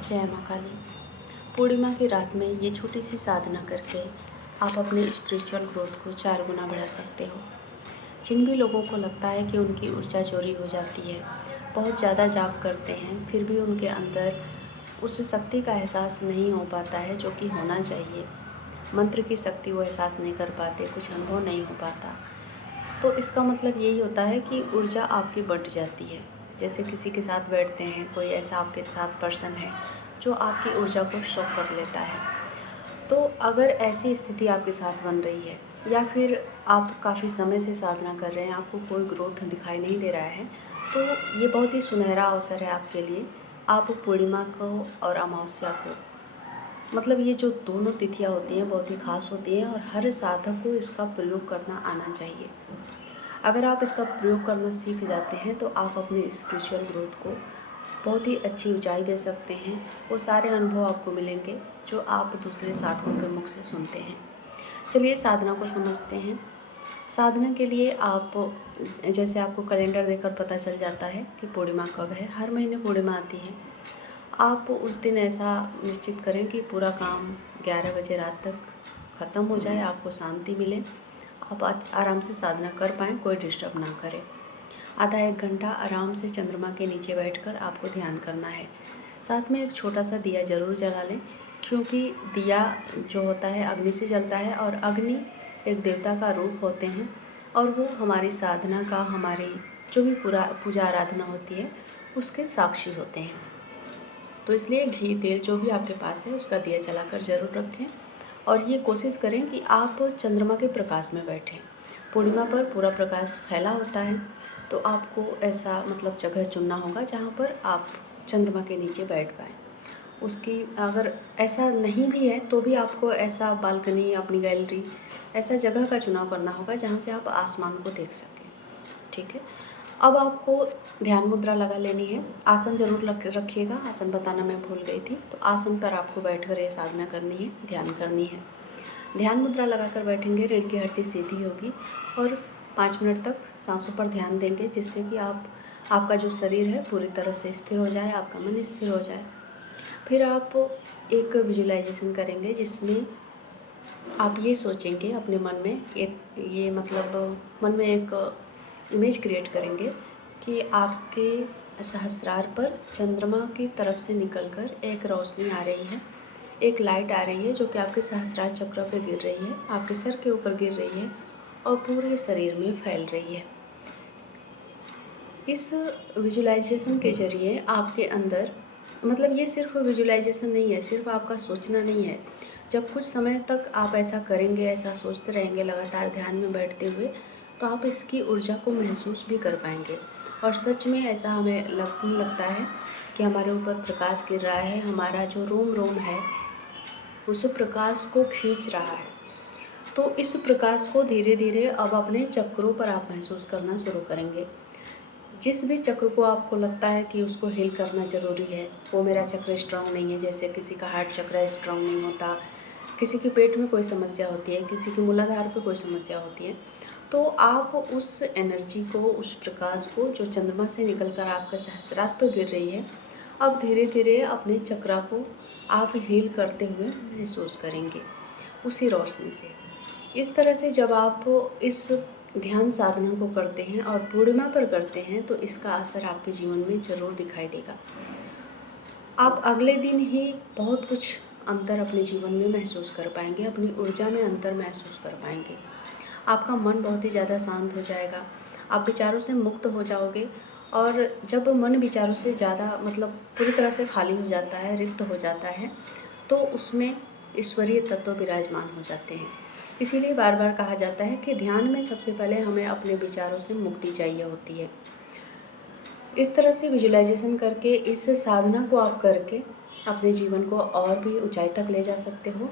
जय माँ काली। पूर्णिमा की रात में ये छोटी सी साधना करके आप अपने स्पिरिचुअल ग्रोथ को 4 गुना बढ़ा सकते हो। जिन भी लोगों को लगता है कि उनकी ऊर्जा चोरी हो जाती है, बहुत ज़्यादा जाप करते हैं, फिर भी उनके अंदर उस शक्ति का एहसास नहीं हो पाता है जो कि होना चाहिए, मंत्र की शक्ति वो एहसास नहीं कर पाते, कुछ अनुभव नहीं हो पाता, तो इसका मतलब यही होता है कि ऊर्जा आपकी बँट जाती है। जैसे किसी के साथ बैठते हैं, कोई ऐसा आपके साथ पर्सन है जो आपकी ऊर्जा को शॉक कर लेता है। तो अगर ऐसी स्थिति आपके साथ बन रही है या फिर आप काफ़ी समय से साधना कर रहे हैं, आपको कोई ग्रोथ दिखाई नहीं दे रहा है, तो ये बहुत ही सुनहरा अवसर है आपके लिए। आप पूर्णिमा को और अमावस्या को, मतलब ये जो दोनों तिथियाँ होती हैं बहुत ही ख़ास होती हैं और हर साधक को इसका प्रयोग करना आना चाहिए। अगर आप इसका प्रयोग करना सीख जाते हैं तो आप अपने स्पिरिचुअल ग्रोथ को बहुत ही अच्छी ऊंचाई दे सकते हैं। वो सारे अनुभव आपको मिलेंगे जो आप दूसरे साधकों के मुख से सुनते हैं। चलिए साधना को समझते हैं। साधना के लिए आप, जैसे आपको कैलेंडर देखकर पता चल जाता है कि पूर्णिमा कब है, हर महीने पूर्णिमा आती है। आप उस दिन ऐसा निश्चित करें कि पूरा काम 11 बजे रात तक ख़त्म हो जाए, आपको शांति मिले, आप आराम से साधना कर पाएँ, कोई डिस्टर्ब ना करे। आधा 1 घंटा आराम से चंद्रमा के नीचे बैठकर आपको ध्यान करना है। साथ में एक छोटा सा दिया ज़रूर जला लें, क्योंकि दिया जो होता है अग्नि से जलता है और अग्नि एक देवता का रूप होते हैं और वो हमारी साधना का, हमारी जो भी पूरा पूजा आराधना होती है उसके साक्षी होते हैं। तो इसलिए घी तेल जो भी आपके पास है उसका दिया जलाकर ज़रूर रखें और ये कोशिश करें कि आप चंद्रमा के प्रकाश में बैठें। पूर्णिमा पर पूरा प्रकाश फैला होता है, तो आपको ऐसा मतलब जगह चुनना होगा जहाँ पर आप चंद्रमा के नीचे बैठ पाएँ। उसकी अगर ऐसा नहीं भी है तो भी आपको ऐसा बालकनी, अपनी गैलरी, ऐसा जगह का चुनाव करना होगा जहाँ से आप आसमान को देख सकें। ठीक है। अब आपको ध्यान मुद्रा लगा लेनी है। आसन ज़रूर रखिएगा, आसन बताना मैं भूल गई थी। तो आसन पर आपको बैठकर ये साधना करनी है, ध्यान करनी है। ध्यान मुद्रा लगाकर बैठेंगे, रीढ़ की हड्डी सीधी होगी और 5 मिनट तक सांसों पर ध्यान देंगे, जिससे कि आपका जो शरीर है पूरी तरह से स्थिर हो जाए, आपका मन स्थिर हो जाए। फिर आप एक विजुअलाइजेशन करेंगे जिसमें आप ये सोचेंगे अपने मन में, ये मतलब मन में एक इमेज क्रिएट करेंगे कि आपके सहस्रार पर चंद्रमा की तरफ से निकलकर एक रोशनी आ रही है, एक लाइट आ रही है जो कि आपके सहस्रार चक्र पे गिर रही है, आपके सर के ऊपर गिर रही है और पूरे शरीर में फैल रही है। इस विजुअलाइजेशन के ज़रिए आपके अंदर, मतलब ये सिर्फ विजुअलाइजेशन नहीं है, सिर्फ आपका सोचना नहीं है। जब कुछ समय तक आप ऐसा करेंगे, ऐसा सोचते रहेंगे लगातार ध्यान में बैठते हुए, तो आप इसकी ऊर्जा को महसूस भी कर पाएंगे और सच में ऐसा हमें लगता है कि हमारे ऊपर प्रकाश गिर रहा है, हमारा जो रोम रोम है उस प्रकाश को खींच रहा है। तो इस प्रकाश को धीरे धीरे अब अपने चक्रों पर आप महसूस करना शुरू करेंगे। जिस भी चक्र को आपको लगता है कि उसको हील करना ज़रूरी है, वो मेरा चक्र स्ट्रांग नहीं है, जैसे किसी का हार्ट चक्र स्ट्रांग नहीं होता, किसी के पेट में कोई समस्या होती है, किसी की मूलाधार पे कोई समस्या होती है, तो आप उस एनर्जी को, उस प्रकाश को जो चंद्रमा से निकलकर आपके सहस्रार पर गिर रही है, अब धीरे धीरे अपने चक्रा को आप हील करते हुए महसूस करेंगे उसी रोशनी से। इस तरह से जब आप इस ध्यान साधना को करते हैं और पूर्णिमा पर करते हैं तो इसका असर आपके जीवन में ज़रूर दिखाई देगा। आप अगले दिन ही बहुत कुछ अंतर अपने जीवन में महसूस कर पाएंगे, अपनी ऊर्जा में अंतर महसूस कर पाएंगे। आपका मन बहुत ही ज़्यादा शांत हो जाएगा, आप विचारों से मुक्त हो जाओगे और जब मन विचारों से ज़्यादा मतलब पूरी तरह से खाली हो जाता है, रिक्त हो जाता है, तो उसमें ईश्वरीय तत्व विराजमान हो जाते हैं। इसीलिए बार बार कहा जाता है कि ध्यान में सबसे पहले हमें अपने विचारों से मुक्ति चाहिए होती है। इस तरह से विजुअलाइजेशन करके, इस साधना को आप करके अपने जीवन को और भी ऊंचाई तक ले जा सकते हो।